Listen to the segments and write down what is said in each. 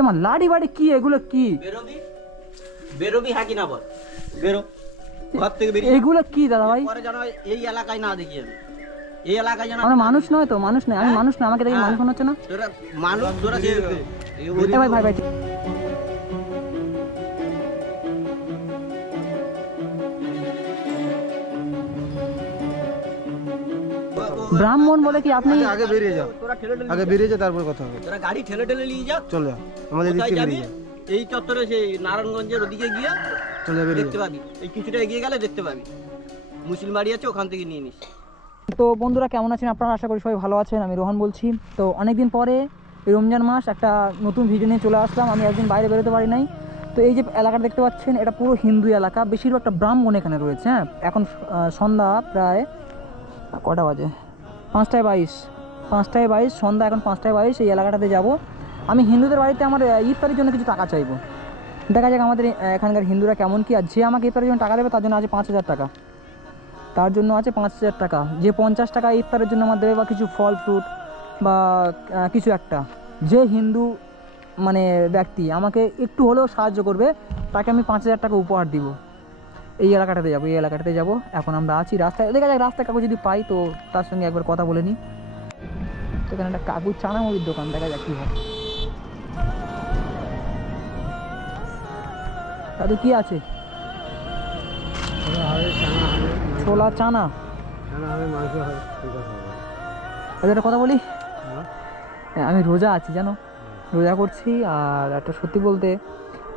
এমন লাড়ি বাড়ি কি এগুলো কি বেরোবি হ্যাঁ কি না বল, বেরো ঘর থেকে বেরিয়ে। এগুলো কি দাদা ভাই? পরে জানো এই এলাকায় না দেখি আমি, এই এলাকায় জানো আমরা মানুষ নয় তো, মানুষ নয়, আমি মানুষ না, আমাকে দেখে মানুষ মনে হচ্ছে না। তোরা মানুষ, তোরা এ ভাই ভাই ভাই ব্রাহ্মণ বলে কি আপনি? আগে বেরিয়ে যাও, আগে বেরিয়ে যাও, তারপর কথা হবে। তোরা গাড়ি ঠেলে ঠেলে নিয়ে যা, চল যাও, আমাদের দিক থেকে বেরিয়ে যাও। এই চত্বরে সেই নারায়ণগঞ্জের ওদিকে গিয়ে চল যাও, বেরিয়ে দেখতে পাবি, এই কিছুটা এগিয়ে গেলে দেখতে পাবি মুসলিম বাড়ি আছে, ওখান থেকে নিয়ে নিস। তো বন্ধুরা কেমন আছেন আপনারা? আশা করি সবাই ভালো আছেন। আমি রোহান বলছি। তো অনেকদিন পরে এই রমজান মাস একটা নতুন ভিডিও নিয়ে চলে আসলাম। আমি একদিন বাইরে বেরোতে পারি নাই। তো এই যে এলাকাটা দেখতে পাচ্ছেন, এটা পুরো হিন্দু এলাকা, বেশিরভাগটা ব্রাহ্মণ এখানে রয়েছে। হ্যাঁ, এখন সন্ধ্যা প্রায় কটা বাজে? 5টায় 22 সন্ধ্যা, এখন 5টায় 22। এই এলাকাটাতে যাব আমি। হিন্দুদের বাড়িতে আমার ইফতারের জন্য কিছু টাকা চাইবো। দেখা যাক আমাদের এখানকার হিন্দুরা কেমন কি। আর যে আমাকে ইফতারের জন্য টাকা দেবে তার জন্য আছে 5,000 টাকা, তার জন্য আছে 5,000 টাকা। যে 50 টাকা ইফতারের জন্য আমার দেবে, বা কিছু ফল ফ্রুট বা কিছু একটা, যে হিন্দু মানে ব্যক্তি আমাকে একটু হলেও সাহায্য করবে, তাকে আমি 5,000 টাকা উপহার দিব। এই এলাকাটাতে যাবো, এই এলাকাটাতে যাবো। এখন আমরা আছি রাস্তায়, দেখা যাক রাস্তায় কাকু যদি পাই তো তার সঙ্গে একবার কথা বলে নিই। তো এখানে একটা কাকুর চানা মুড়ির দোকান, দেখা যাক কী হয়। দাদু কি আছে? ছোলা চানা, একটা কথা বলি, আমি রোজা আছি জানো, রোজা করছি। আর একটা সত্যি বলতে,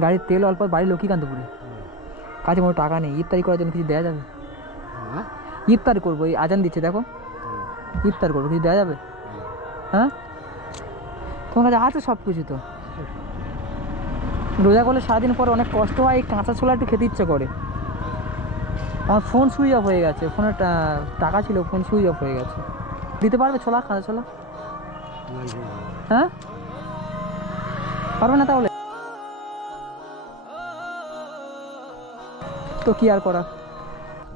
গাড়ির তেল অল্প, বাড়ির লক্ষ্মীকান্তপুরে, কাছে কোনো টাকা নেই। ইফতারি করার জন্য কিছু দেওয়া যাবে? ইফতার করবো, এই আজান দিচ্ছে দেখো, ইফতার করবো, কিছু দেওয়া যাবে? হ্যাঁ, তোমার কাছে আছে সব কিছু তো। রোজা করলে সারাদিন পরে অনেক কষ্ট হয়, এই কাঁচা ছোলা একটু খেতে ইচ্ছে করে। আমার ফোন সুইচ অফ হয়ে গেছে, ফোনে টাকা ছিল, ফোন সুইচ অফ হয়ে গেছে। দিতে পারবে ছোলা, কাঁচা ছোলা? হ্যাঁ, পারবে না তাহলে? তো কি আর করা।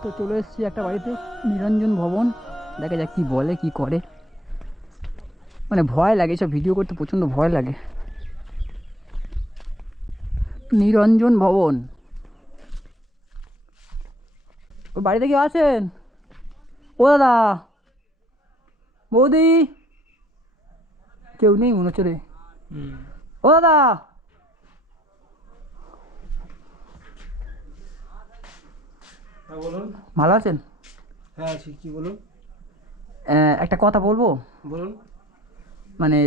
তো চলে এসেছি একটা বাড়িতে, নিরঞ্জন ভবন। দেখা যাক কি বলে কি করে। মানে ভয় লাগে এসব ভিডিও করতে, প্রচণ্ড ভয় লাগে। নিরঞ্জন ভবন, ও বাড়িতে কেউ আছেন? ও দাদা, বৌদি, কেউ নেই মনে হচ্ছে রে। ও দাদা, বলুন। ভালো আছেন? হ্যাঁ আছি, কি বলুন? একটা কথা বলবো। বলুন। মানে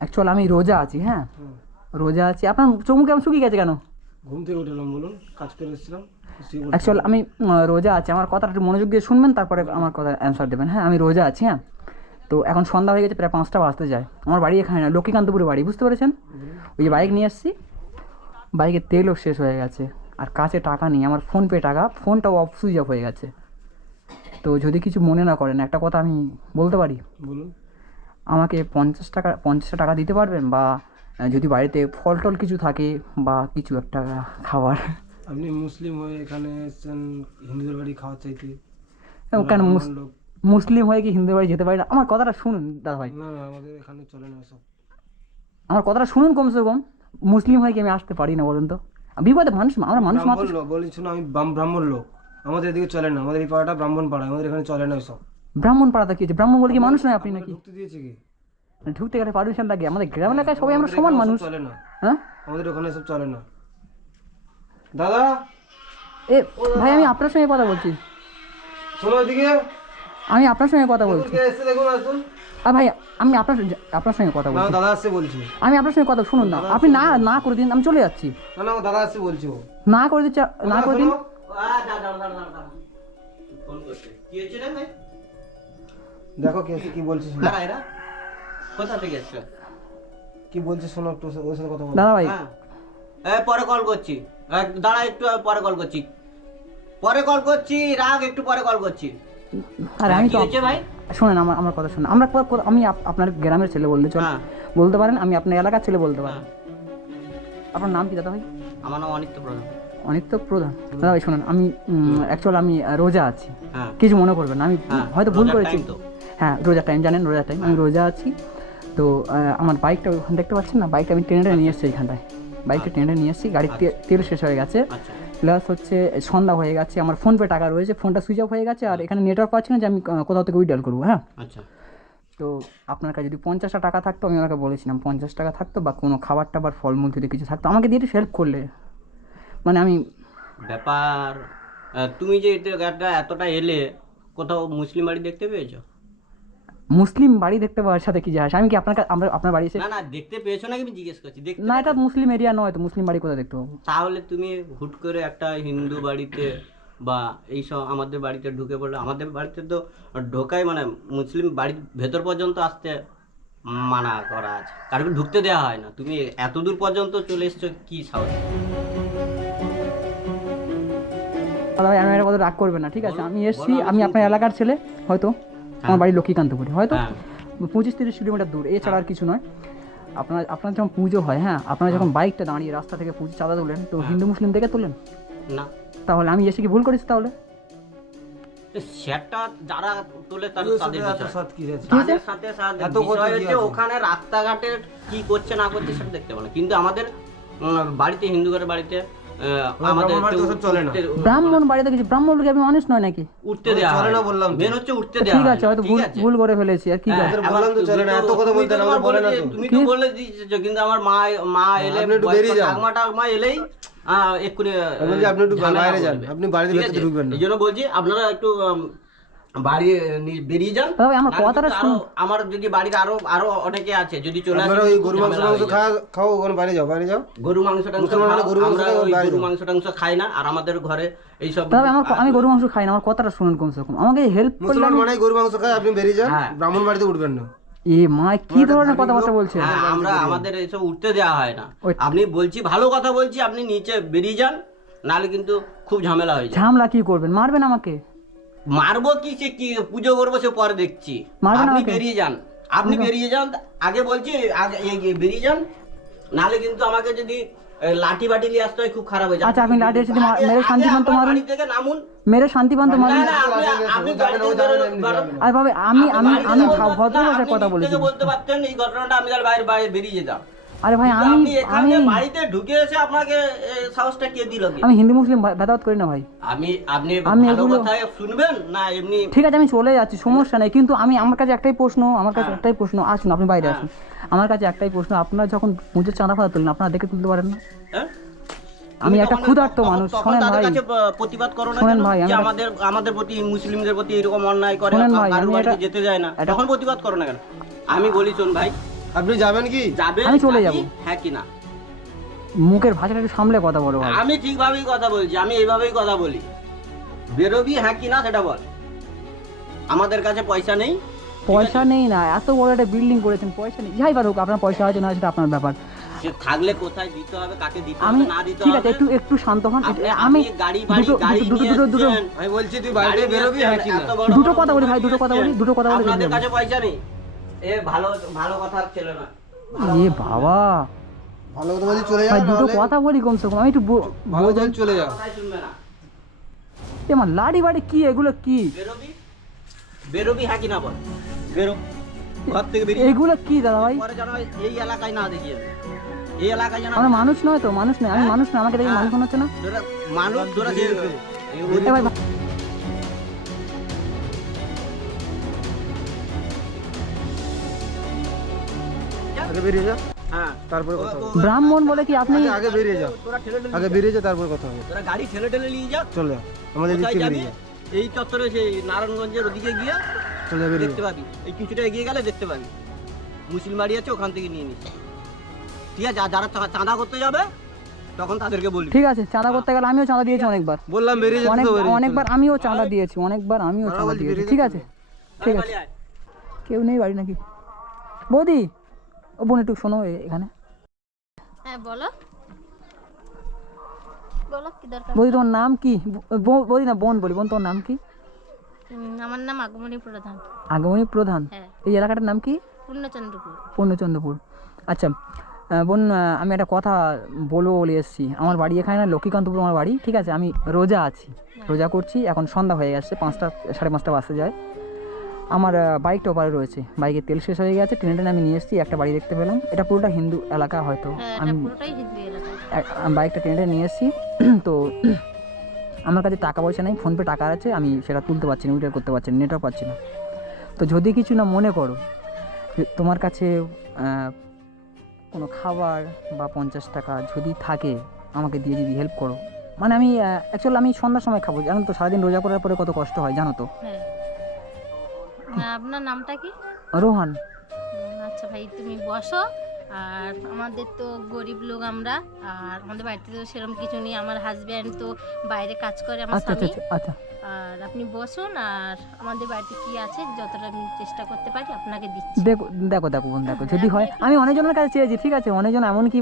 অ্যাকচুয়াল আমি রোজা আছি। হ্যাঁ, রোজা আছি। আপনার চোখ মুখ কেমন শুকিয়ে গেছে কেন? ঘুম থেকে উঠলাম, বলুন, কাজ করে এসেছিলাম। অ্যাকচুয়াল আমি রোজা আছি। আমার কথাটা একটু মনোযোগ দিয়ে শুনবেন, তারপরে আমার কথা অ্যান্সার দেবেন। হ্যাঁ, আমি রোজা আছি। হ্যাঁ, তো এখন সন্ধ্যা হয়ে গেছে, প্রায় 5টা বাজতে যায়। আমার বাড়ি এখানে না, লক্ষ্মীকান্তপুরে বাড়ি, বুঝতে পেরেছেন? ওই যে বাইক নিয়ে এসেছি, বাইকের তেলও শেষ হয়ে গেছে, আর কাছে টাকা নেই। আমার ফোনপে টাকা, ফোনটাও অফ, সুইচ অফ হয়ে গেছে। তো যদি কিছু মনে না করেন, একটা কথা আমি বলতে পারি? বলুন। আমাকে 50 টাকা দিতে পারবেন? বা যদি বাড়িতে ফল টল কিছু থাকে বা কিছু একটা খাবার। আপনি মুসলিম হয়ে এখানে এসেছেন হিন্দুদের বাড়ি খাওয়া চাইতে? কেন লোক মুসলিম হয়ে কি হিন্দুদের বাড়ি যেতে পারি না? আমার কথাটা শুনুন দাদা ভাই, না, আমাদের এখানে চলে না সব। আমার কথাটা শুনুন কমসে কম। মুসলিম হয়ে কি আমি আসতে পারি না বলুন তো? বিপদে মানুষ, আমরা মানুষ মাত্র। বলি শুনো, আমি ব্রাহ্মণ লোক, আমাদের এদিকে চলে না। আমাদের এই পাড়াটা ব্রাহ্মণ পাড়া, আমাদের এখানে চলে না সব। ব্রাহ্মণ পাড়াতে কি হচ্ছে? ব্রাহ্মণ বলে কি মানুষ নয় আপনি নাকি? ঢুকতে দিয়েছে কি? ঢুকতে গেলে পারমিশন লাগে? আমাদের গ্রাম এলাকায় সবাই আমরা সমান মানুষ। চলে না, হ্যাঁ, আমাদের ওখানে সব চলে না। দাদা, এ ভাই, আমি আপনার সঙ্গে কথা বলছি। শোনো এদিকে, আমি আপনার সঙ্গে কথা বলছি। কে এসে দেখুন, আসুন। আর ভাই, আমি আপনার সঙ্গে কথা না, বলছি। দাদা আসছে বলছি। আমি আপনার সঙ্গে কথা, শুনুন না, আপনি না করে দিন, আমি চলে যাচ্ছি। না না, দাদা আসছে বলছি। ও না করে দিচ্ছি, না করে দিন। ফোন করছে, কি হচ্ছে রে ভাই? দেখো কে এসে কি বলছিস, কারা এরা? কোথা থেকে এসছে? কি বলছিস শোনো, একটু ওর সাথে কথা বল। দাদা ভাই, হ্যাঁ, পরে কল করছি। দাঁড়া একটু, পরে কল করছি, রাগ, একটু পরে কল করছি। আরে আমি কি তো হচ্ছে ভাই? শোনেন, আমার কথা শুনুন। আমি আপনার গ্রামের ছেলে বললে চল, হ্যাঁ। বলতে পারেন। আমি আপনার এলাকার ছেলে বলতে পারেন। হ্যাঁ। আপনার নাম কি দাদা ভাই? আমার নাম অনিত্য প্রধান। অনিত্য প্রধান। দাদা ভাই শুনুন, আমি অ্যাকচুয়াল আমি রোজা আছি, হ্যাঁ। কিছু মনে করবেন না। আমি হ্যাঁ, হয়তো ভুল রোজার করেছি। time তো। হ্যাঁ, রোজার টাইম, জানেন রোজার টাইম, আমি রোজা আছি। তো আমার বাইকটা ওখানে দেখতে পাচ্ছেন না, বাইকটা আমি ট্রেনে নিয়ে এসেছি এইখানটায়, বাইকটা ট্রেনে নিয়ে এসেছি, গাড়ির তেল শেষ হয়ে গেছে, আচ্ছা প্লাস হচ্ছে সন্ধ্যা হয়ে গেছে, আমার ফোনপে টাকা রয়েছে, ফোনটা সুইচ অফ হয়ে গেছে, আর এখানে নেটওয়ার্ক পাচ্ছি না যে আমি কোথাও থেকে উইথড্রল করবো। হ্যাঁ, আচ্ছা তো আপনার কাছে যদি 50টা টাকা থাকতো, আমি ওনাকে বলেছিলাম 50 টাকা থাকতো বা কোনো খাবার টাবার ফলমূল যদি কিছু থাকতো আমাকে দিয়ে একটু হেল্প করলে, মানে আমি ব্যাপার তুমি যে এটা এতটা এলে কোথাও মুসলিম বাড়ি দেখতে পেয়েছো? মুসলিম বাড়ি দেখতে পাওয়ার সাথে কি যায় আসে? আমি কি আপনার বাড়ি এসে, না না দেখতে পেয়েছো নাকি আমি জিজ্ঞেস করছি। দেখতে না এটা মুসলিম এরিয়া নয় তো, মুসলিম বাড়ি কোথায় দেখতে পাবো? তাহলে তুমি হুট করে একটা হিন্দু বাড়িতে বা এইসব আমাদের বাড়িতে ঢুকে পড়লে, আমাদের বাড়িতে তো ঢোকাই মানে মুসলিম বাড়ির ভেতর পর্যন্ত আসতে মানা করা আছে, কারণ ঢুকতে দেওয়া হয় না। তুমি এত দূর পর্যন্ত চলে এসছো কি সাহস? দাদা ভাই, আমি একটা কথা রাগ করবেন না, ঠিক আছে? আমি এসছি, আমি আপনার এলাকার ছেলে, হয়তো আমার বাড়ি লক্ষ্মীকান্তপুরে, হয়তো হ্যাঁ 25-30 কিলোমিটার দূর, এছাড়া আর কিছু নয়। আপনার যখন পুজো হয়, হ্যাঁ, আপনারা যখন বাইকটা দাঁড়িয়ে রাস্তা থেকে পুজো চাঁদা তোলেন, তো হিন্দু মুসলিম দেখে তোলেন? না তাহলে আমি এসে কি ভুল করেছি তাহলে? সেটা যারা তোলে তাদের এত বিষয়। সাত কি আছে? তাদের সাথে সাথে এত বিষয় কথা কি হচ্ছে আছে? ওখানে রাস্তাঘাটে কি করছে না করছে সেটা দেখতে পারে, কিন্তু আমাদের বাড়িতে হিন্দু ঘরের বাড়িতে আমাদের ব্রাহ্মণ বাড়িতে ওসব চলে না। ব্রাহ্মণ বাড়িতে কিছু, ব্রাহ্মণ লোক আমি মানুষ নয় নাকি? উঠতে দেওয়া চলে হয় না না, বললাম তো। মেন হচ্ছে উঠতে দেওয়া ঠিক হয় আছে, না, হয়তো ঠিক আছে? ভুল করে ফেলেছি, আর কি হ্যাঁ, আছে? আমাদের বললাম তো চলে না, এত কথা বলতে না, আমরা বলে না তো। তুমি তো বলে দিয়েছো, কিন্তু আমার মা এলে আপনি একটু বেরিয়ে যান। ঠাকমা এলেই এক্ষুনি আমি বলছি আপনি একটু ঝামেলা বাইরে যান, করবে। আপনি বাড়ির ঠিক ভেতরে আছে? ঢুকবেন না। এই জন্য বলছি আপনারা একটু বাড়ি বেরিয়ে যান। দাদা ভাই, আমার নাহলে কথাটা কিন্তু আমার যদি বাড়িতে আরো অনেকে আছে, যদি চলে আসে আপনারা ওই কিন্তু গরু খুব মাংস ঝামেলা হয়ে যাবে। খাও, ওখানে বাইরে যাও, বাইরে যাও। গরু মাংস টাংস মুসলমানরা খাও, গরু মাংস আমরা খায়, ওই বাইরে গরু যাও। মাংস টাংস খাই না, আর আমাদের ঘরে এইসব দাদা ভাই, আমি গরু মাংস খাই না, আমার কথাটা শুনুন কমসে কম, আমাকে হেল্প করলে মুসলমান মানে গরু মাংস খায়, আপনি বেরিয়ে যান, হ্যাঁ। ব্রাহ্মণ বাড়িতে উঠবেন না। এ মা, কি ধরনের কথাবার্তা বলছেন? হ্যাঁ, আমাদের এইসব উঠতে দেওয়া হয় না। ওই- আপনি বলছি ভালো কথা বলছি, আপনি নিচে বেরিয়ে যান, নাহলে কিন্তু খুব ঝামেলা হয়ে যায়। ঝামলা কি করবেন? মারবেন আমাকে? মারবো কি, সে কি পুজো করবো সে পরে দেখছি। মারবেন আপনি আমাকে? বেরিয়ে যান, আপনি বেরিয়ে যান, আগে বলছি আগে বেরিয়ে যান, নাহলে কিন্তু আমাকে যদি লাঠি বাটি নিয়ে আসতে হয় খুব খারাপ হয়ে যায়। আচ্ছা, আপনি লাঠি এসে মেরে আগে শান্তি পান তো আমার মারুন। বাড়ি থেকে নামুন। মেরে শান্তি পান তো না মারুন। না, আপনি গাড়ি থেকে বেরোন। আর ভাবে আমি আপনি আমি বাড়ি আমি থেকে বলতে- ভদ্র না, ভাষায় আপনি কথা দিক বলেছি। থেকে বলতে পারতেন এই ঘটনাটা, আমি তাহলে বাইরে বেরিয়ে যেতাম। আরে ভাই, কিন্তু আমি আপনি এখানে আমি বাড়িতে ঢুকে এসে আপনাকে সাহসটা কে দিল কি? আমি হিন্দু মুসলিম ভেদাভেদ করি না ভাই। আপনি আমি ভালো এগুলো- কথা শুনবেন না এমনি? ঠিক আছে, আমি চলে যাচ্ছি, সমস্যা নেই, কিন্তু আমার কাছে একটাই প্রশ্ন, আসুন আপনি বাইরে আসুন, আমার কাছে একটাই প্রশ্ন, আপনারা যখন পুজোর চাঁদা ফাঁদা তোলেন, আপনারা দেখে তুলতে পারেন না? হ্যাঁ? আমি তুমি একটা তখন- ক্ষুধার্ত তখন- মানুষ, তখন শোনেন তাদের ভাই, কাছে প্রতিবাদ করো না শোনেন কেন? ভাই, যে আমি- আমাদের প্রতি মুসলিমদের প্রতি এরকম অন্যায় করে, শোনেন ভাই, কারোর আমি বাড়িতে এটা- যেতে যায় না, এটা- তখন প্রতিবাদ করো না কেন? আমি বলি শোন ভাই, আপনি যাবেন কি? যাবে আমি চলে যাবি, যাবো। হ্যাঁ কি না? মুখের ভাষাটা একটু সামলে কথা বলো ভাই। আমি ঠিকভাবেই কথা বলছি, আমি এইভাবেই কথা বলি। বেরোবি হ্যাঁ কি না সেটা বল। আমাদের কাছে পয়সা নেই, পয়সা নেই না, এত বড় একটা বিল্ডিং করেছেন, পয়সা নেই, যাই পারুক, আপনার পয়সা আছে না সেটা আপনার ব্যাপার। সে থাকলে কোথায় দিতে হবে, কাকে দিতে আমি হবে না দিতে ঠিক হবে। আছে, একটু শান্ত হন। আপনি আমি গাড়ি বাড়ি গাড়ি নিয়ে দুটো এসেছেন। আমি বলছি তুই বাড়িতে গাড়ি নিয়ে বেরোবি এসেছেন, হ্যাঁ কি না? এত বড় দুটো বড় কথা বলি ভাই, দোকান দুটো কথা বলি, নিয়ে দুটো কথা বলি, আপনাদের বেরিয়ে কাছে পয়সা নেই, এ ভালো কথা ছিল না। এ বাবা ভালো কথা বলছি চলে যাও, ভাই, দুটো নাহলে কথা বলি কমসে কম, আমি একটু ভালো কথা বলছি চলে যাও। কথাই শুনবে না। আমার লাড়ি বাড়ি কি, এগুলো কি, বেরোবি হ্যাঁ কি না বল। বেরো, ঘর থেকে বেরিয়ে এগুলো কি দাদা ভাই? পরে যেন এই এলাকায় না দেখিয়ে দেয়। এই এলাকায় যেন আমরা মানুষ নয় তো, মানুষ নয়, আমি মানুষ না, আমাকে দেখে হ্যাঁ। মানুষ মনে হচ্ছে না? মানুষ তোরা যে এ ভাই, আগে বেরিয়ে যা, হ্যাঁ তারপরে কথা হবে। ব্রাহ্মণ বলে কি আপনি? আগে বেরিয়ে যা, তোরা ঠেলে ঠেলে আগে বেরিয়ে যা, তারপর কথা হবে। তোরা গাড়ি ঠেলে ঠেলে নিয়ে যা। চলে যা, আমাদের দিক কোথায় থেকে যাবি? বেরিয়ে যা, এই চত্বরে সেই নারায়ণগঞ্জের ওদিকে গিয়ে চলে যা, বেরিয়ে দেখতে যা। পাবি, এই কিছুটা এগিয়ে গেলে দেখতে পাবি মুসলিম বাড়ি আছে, ওখান থেকে নিয়ে নিস। ঠিক আছে, আর যারা চাঁদা করতে যাবে তখন তাদেরকে বলবি। ঠিক আছে, চাঁদা করতে গেলে আমিও চাঁদা দিয়েছি অনেকবার, বললাম বেরিয়ে যেতে তো বেরিয়ে অনেকবার আমিও চাঁদা দিয়েছি, অনেকবার আমিও আমরা চাঁদা বলছি দিয়েছি। বেরিয়ে ঠিক যেতে আছে, আয়, ঠিক আছে, বাড়ি আয়। কেউ নেই বাড়ি নাকি? বৌদি, ও বোন একটু শোনো এখানে। হ্যাঁ বলো, বলো কি দরকার? বৌদি তোমার নাম কি? বৌদি না, বোন বলি, বোন তোমার নাম কি? আমার নাম আগমনী প্রধান। আগমনী প্রধান। হ্যাঁ, এই এলাকাটার নাম কি? পূর্ণচন্দ্রপুর। পূর্ণচন্দ্রপুর। আচ্ছা বোন, আমি একটা কথা বলবো বলে এসেছি। আমার বাড়ি এখানে না, লক্ষ্মীকান্তপুর আমার বাড়ি, ঠিক আছে? আমি রোজা আছি, রোজা করছি, এখন সন্ধ্যা হয়ে গেছে, 5টা 5:30 বাজতে যায়। আমার বাইকটা ওপারে রয়েছে, বাইকের তেল শেষ হয়ে গেছে, ট্রেনে আমি নিয়ে এসেছি, একটা বাড়ি দেখতে পেলাম, এটা পুরোটা হিন্দু এলাকা হয়তো, হ্যাঁ, আমি এটা পুরোটাই হিন্দু এলাকা। বাইকটা ট্রেনে নিয়ে এসেছি। তো আমার কাছে টাকা পয়সা নেই, ফোনপে টাকা আছে, আমি সেটা তুলতে পারছি না, উইথড্র করতে পারছি না, নেটও পাচ্ছি না। তো যদি কিছু না মনে করো, তোমার কাছে কোনো খাবার বা 50 টাকা যদি থাকে আমাকে দিয়ে যদি হেল্প করো, মানে আমি অ্যাকচুয়ালি আমি সন্ধ্যার সময় খাবো, জানো তো সারাদিন রোজা করার পরে কত কষ্ট হয় জানো তো। হ্যাঁ। আপনার নামটা কি? রোহান। আচ্ছা ভাই, তুমি বসো। আর আমাদের তো গরিব লোক আমরা, আর আমাদের বাড়িতে তো সেরকম কিছু নেই। আমার হাজব্যান্ড তো বাইরে কাজ করে, আমার আচ্ছা আচ্ছা স্বামী। আচ্ছা আচ্ছা, আর আপনি বসুন, আর আমাদের বাড়িতে কি আছে যতটা আমি চেষ্টা করতে পারি আপনাকে দিচ্ছি। দেখো দেখো দেখো বোন, দেখো যদি হয়, আমি অনেকজনের কাছে চেয়েছি, ঠিক আছে, অনেকজন এমন কি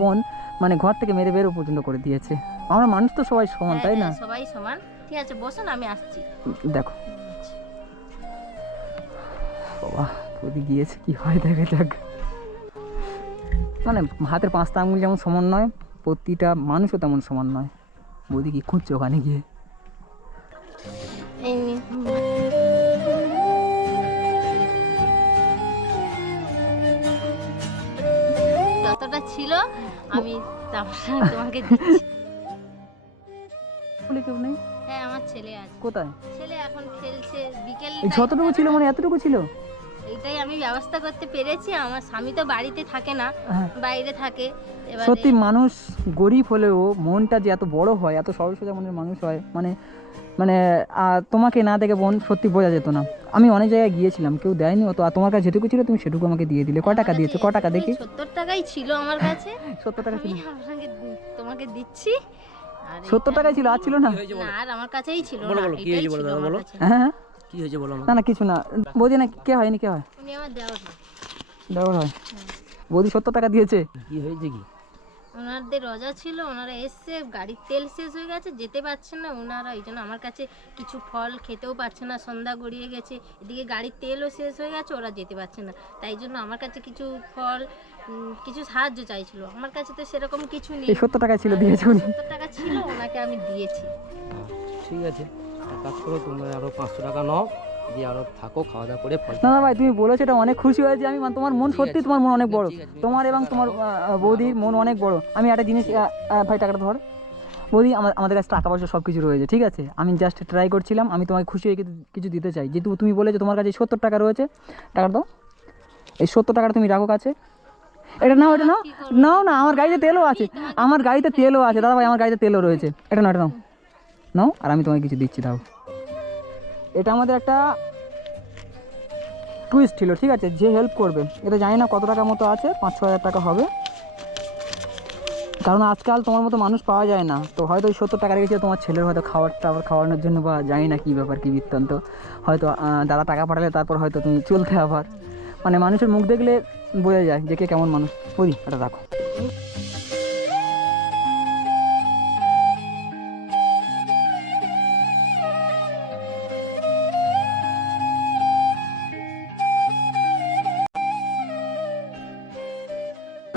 বোন মানে ঘর থেকে মেরে বেরো পর্যন্ত করে দিয়েছে। আমরা মানুষ তো সবাই সমান, তাই না? হ্যাঁ, সবাই সমান। ঠিক আছে, বসুন, আমি আসছি। দেখো বাবা, যদি গিয়েছে কি হয় দেখা যাক। মানে হাতের 5টা আঙুল যেমন সমান নয়, প্রতিটা মানুষও তেমন সমান নয়। বৌদি কি খুঁজছে ওখানে গিয়ে? এই নিন। যতটা ছিল আমি তোমাকে দিচ্ছি। বলে কেউ নেই? হ্যাঁ, আমার ছেলে আছে। কোথায়? ছেলে এখন খেলছে, বিকেল এই যতটুকু ছিল মানে এতটুকু ছিল? এইটাই আমি ব্যবস্থা করতে পেরেছি। আমার স্বামী তো বাড়িতে থাকে না, হ্যাঁ। বাইরে থাকে। এবারে সত্যি মানুষ গরিব হলেও মনটা যে এত বড় হয়, এত সরল সোজা মনের মানুষ হয়, মানে মানে তোমাকে না দেখে বোন সত্যি বোঝা যেত না। আমি অনেক জায়গায় গিয়েছিলাম, কেউ দেয়নি অত, আর তোমার কাছে যেটুকু ছিল তুমি সেটুকু আমাকে দিয়ে দিলে। কয় টাকা দিয়েছো? কয় টাকা দেখি? 70 টাকাই ছিল আমার কাছে। 70 টাকা ছিল? আমি আপনাকে তোমাকে দিচ্ছি। আর 70 টাকাই ছিল, আর ছিল না? না, আর আমার কাছেই ছিল না। বলো, কি হয়েছে বলো, দাদা বলো। হ্যাঁ, কি হয়েছে বলো না না কিছু না। বৌদি না, কে হয়নি, কে হয়? উনি আমার দেওয়ার হয়। দেওয়ার হয়? বৌদি 70 টাকা দিয়েছে? কি হয়েছে কি? ওনাদের রোজা ছিল, ওনারা এসছে, গাড়ির তেল শেষ হয়ে গেছে, যেতে পারছেন না ওনারা। এই জন্য আমার কাছে কিছু ফল খেতেও পারছে না, সন্ধ্যা গড়িয়ে গেছে, এদিকে গাড়ির তেলও শেষ হয়ে গেছে, ওরা যেতে পারছে না। তাই জন্য আমার কাছে কিছু ফল, কিছু সাহায্য চাইছিল। আমার কাছে তো সেরকম কিছু নেই। এই 70 টাকা ছিল, দিয়েছে উনি? 70 টাকা ছিল, ওনাকে আমি দিয়েছি। ঠিক আছে, এক কাজ করো, তোমরা আরো 500 টাকা নাও, দিয়ে আরো থাকো, খাওয়া দাওয়া করে ফল। না না ভাই, তুমি বলেছো এটা অনেক খুশি হয়েছি আমি, মানে তোমার মন সত্যি, তোমার মন অনেক বড়, ঠিক আছে, তোমার এবং তোমার বৌদির মন অনেক বড়। আমি একটা জিনিস, ভাই টাকাটা ধর। বৌদি, আমাদের কাছে টাকা পয়সা সব কিছু রয়েছে, ঠিক আছে, আমি জাস্ট ট্রাই করছিলাম, আমি তোমাকে খুশি হয়ে কিছু দিতে চাই। যেহেতু তুমি বলেছো তোমার কাছে 70 টাকা রয়েছে, টাকাটা দাও। এই 70 টাকাটা তুমি রাখো কাছে। এটা নাও, এটা নাও, নাও না, আমার গাড়িতে তেলও আছে, আমার গাড়িতে তেলও আছে দাদা ভাই, আমার গাড়িতে তেলও রয়েছে। এটা নাও, এটা নাও, নাও, আর আমি তোমাকে কিছু দিচ্ছি, দাও। এটা আমাদের একটা টুইস্ট ছিল, ঠিক আছে, যে হেল্প করবে, এটা জানি না কত টাকা মতো আছে, 5-6 হাজার টাকা হবে, কারণ আজকাল তোমার মতো মানুষ পাওয়া যায় না। তো হয়তো ওই 70 টাকা রেখেছিল তোমার ছেলের হয়তো খাওয়ানোর জন্য, বা জানি না কী ব্যাপার, কী বৃত্তান্ত, হয়তো দাদা টাকা পাঠালে তারপর হয়তো তুমি চলতে, আবার মানে মানুষের মুখ দেখলে বোঝা যায় যে কে কেমন মানুষ। বলি এটা রাখো।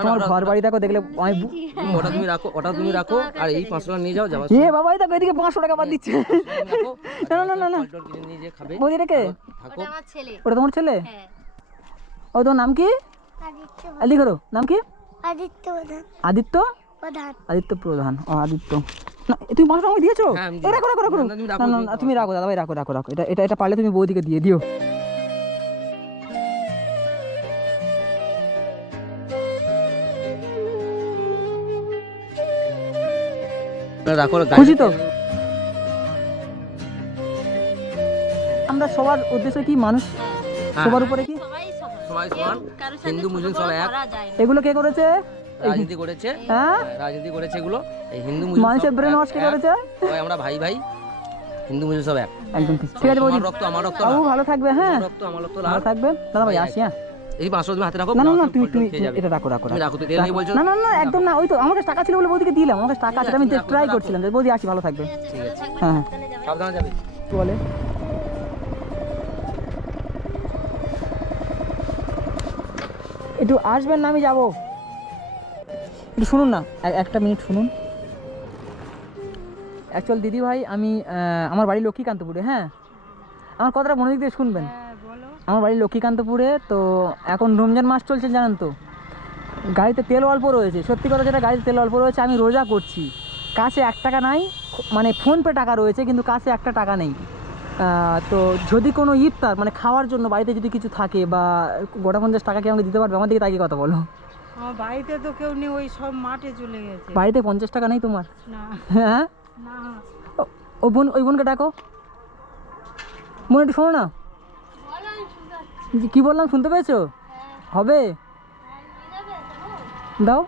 তোমার ঘর বাড়ি দেখো, দেখলে আমি ওটা তুমি রাখো, ওটা তুমি রাখো, আর এই 500 টাকা নিয়ে যাও, যাওয়ার এ বাবা, এই দেখো এদিকে 500 টাকা বাদ দিচ্ছে। না না না না, নিয়ে যে খাবে, বৌদি রেখে, থাকো। ওটা আমার ছেলে। ওটা তোমার ছেলে? হ্যাঁ। ও, তোমার নাম কি? আলি করো, নাম কি? আদিত্য প্রধান। আদিত্য প্রধান। আদিত্য প্রধান। ও আদিত্য, না তুমি 500 টাকা দিয়েছো? হ্যাঁ, আমি এ রাখো রাখো রাখো, না, তুমি রাখো, না না না, তুমি রাখো দাদা ভাই, রাখো রাখো রাখো, এটা এটা এটা পারলে তুমি বৌদিকে দিয়ে দিও। রাখো, খুশি তো? আমরা সবার উদ্দেশ্য কি, মানুষ সবার উপরে কি, সবাই সবাই কেউ সমান, কারোর সাথে হিন্দু ছোট মুসলিম বড় সব এক। করা যায় না। এগুলো কে করেছে? রাজনীতি করেছে, হ্যাঁ, রাজনীতি করেছে এগুলো, এই হিন্দু মুসলিম মানুষের সব ব্রেন এক, ওয়াশ কে এক। করেছে? সবাই আমরা ভাই ভাই, হিন্দু মুসলিম সব এক। একদম ঠিক, ঠিক আছে বৌদি, তোমার রক্ত আমার রক্ত না, বাবু ভালো থাকবে, হ্যাঁ তোমার রক্ত আমার রক্ত ভালো লাল। থাকবে দাদা ভাই, আসি হ্যাঁ। এই 500 তুমি হাতে রাখো, না না না, ফল তুমি টল তুমি খেয়ে যাবে। এটা রাখো রাখো তুমি রাখো। রাখো, তো তেল নেই বলছো। না না না, একদম না, ওই তো আমার কাছে টাকা ছিল বলে বৌদিকে দিলাম, আমার কাছে টাকা আছে, আমি ঠিক আছে, ট্রাই রাখো, করছিলাম যে বৌদি আসি, ভালো থাকবে। ঠিক আছে, ভালো থাকবেন, হ্যাঁ। সাবধানে যাবেন। সাবধানে যাবে। কি বলে? একটু আসবেন না, আমি যাব, একটু শুনুন না, একটা মিনিট শুনুন। অ্যাকচুয়াল দিদি ভাই, আমি আমার বাড়ি লক্ষ্মীকান্তপুরে, হ্যাঁ, আমার কথাটা মনোযোগ দিয়ে শুনবেন। হ্যাঁ, আমার বাড়ি লক্ষ্মীকান্তপুরে। তো এখন রমজান মাস চলছে জানেন তো, গাড়িতে তেল অল্প রয়েছে, সত্যি কথা যেটা গাড়িতে তেল অল্প রয়েছে, আমি রোজা করছি, কাছে 1 টাকা নাই, মানে ফোনপে টাকা রয়েছে কিন্তু কাছে 1 টাকা নেই। তো যদি কোনো ইফতার মানে খাওয়ার জন্য বাড়িতে যদি কিছু থাকে বা গোটা 50 টাকা কি আমাকে দিতে পারবে? আমার দিকে তাকিয়ে কথা বলো। আমার বাড়িতে তো কেউ নেই, ওই সব মাঠে চলে গেছে। বাড়িতে 50 টাকা নেই তোমার? না হ্যাঁ, না, ও বোন, ওই বোনকে ডাকো। বোন একটু শোনো না, কি বললাম শুনতে পেয়েছো? হবে, দাও।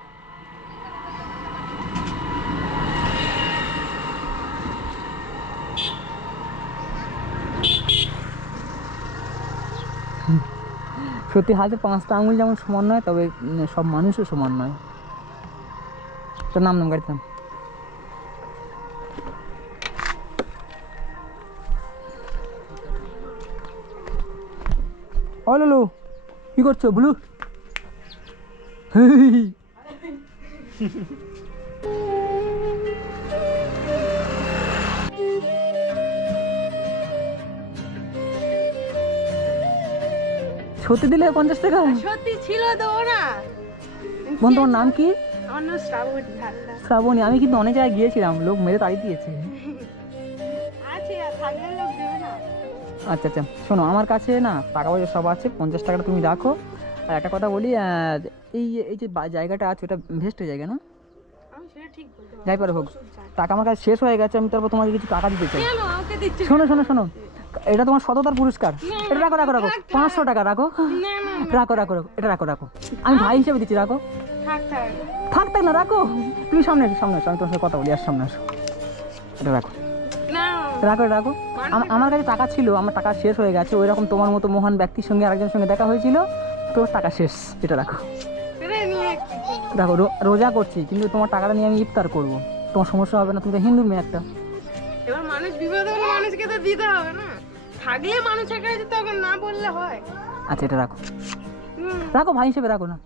সত্যি হাতে 5টা আঙুল যেমন সমান নয়, তবে সব মানুষও সমান নয়। তো নাম গাড়িতে নাম। ও লুলু, কি করছো ব্লু? সত্যি দিলে 50 টাকা? সত্যি ছিল তো না। বোন তোমার নাম কি? আমার নাম শ্রাবণী হালদার। শ্রাবণী। আমি কিন্তু অনেক জায়গায় গিয়েছিলাম, লোক মেরে তাড়িয়ে দিয়েছে। আছে, আর থাকলে লোক দেবে না। আচ্ছা আচ্ছা, শোনো, আমার কাছে না টাকা পয়সা সব আছে, 50 টাকাটা তুমি রাখো। আর একটা কথা বলি, এই এই যে জায়গাটা আছে ওটা ভেস্টের জায়গা না? আমি সেটা ঠিক বলতে পারবো না। যাই পারে হোক, টাকা আমার কাছে শেষ হয়ে গেছে, আমি তারপর তোমাকে কিছু টাকা দিতে চাই। কেন আমাকে দিচ্ছ? শোনো শোনো শোনো, এটা তোমার সততার পুরস্কার। এটা রাখো রাখো রাখো, 500 টাকা রাখো। না না, রাখো রাখো রাখো, এটা রাখো রাখো, আমি ভাই হিসেবে দিচ্ছি, রাখো। থাক থাক। থাক থাক না, রাখো। তুমি সামনে এসো, সামনে এসো, আমি তোমার সাথে কথা বলি, আর সামনে এসো। এটা রাখো না, রাখো রাখো। আমার কাছে টাকা ছিল, আমার টাকা শেষ হয়ে গেছে, ওই রকম তোমার মতো মহান ব্যক্তির সঙ্গে আরেকজনের সঙ্গে দেখা হয়েছিল, তো টাকা শেষ। এটা রাখো এটা নিয়ে কি? রাখো। রোজা করছি কিন্তু তোমার টাকাটা নিয়ে আমি ইফতার করবো, তোমার সমস্যা হবে না? তুমি তো হিন্দু মেয়ে একটা। এবার মানুষ বিপদ হলে মানুষকে তো দিতে হবে না। থাকলে মানুষের কাছে তখন না বললে হয়। আচ্ছা, এটা রাখো হুম। রাখো, ভাই হিসেবে রাখো না।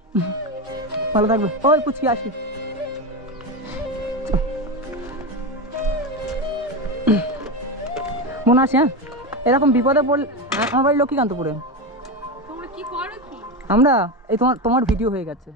ভালো থাকবে। ওই পুচকি আসি। মনে আছে? হ্যাঁ, এরকম বিপদে পড়লে, আমার বাড়ি লক্ষ্মীকান্তপুরে। তোমরা কি করো কি? আমরা এই তোমার ভিডিও হয়ে গেছে।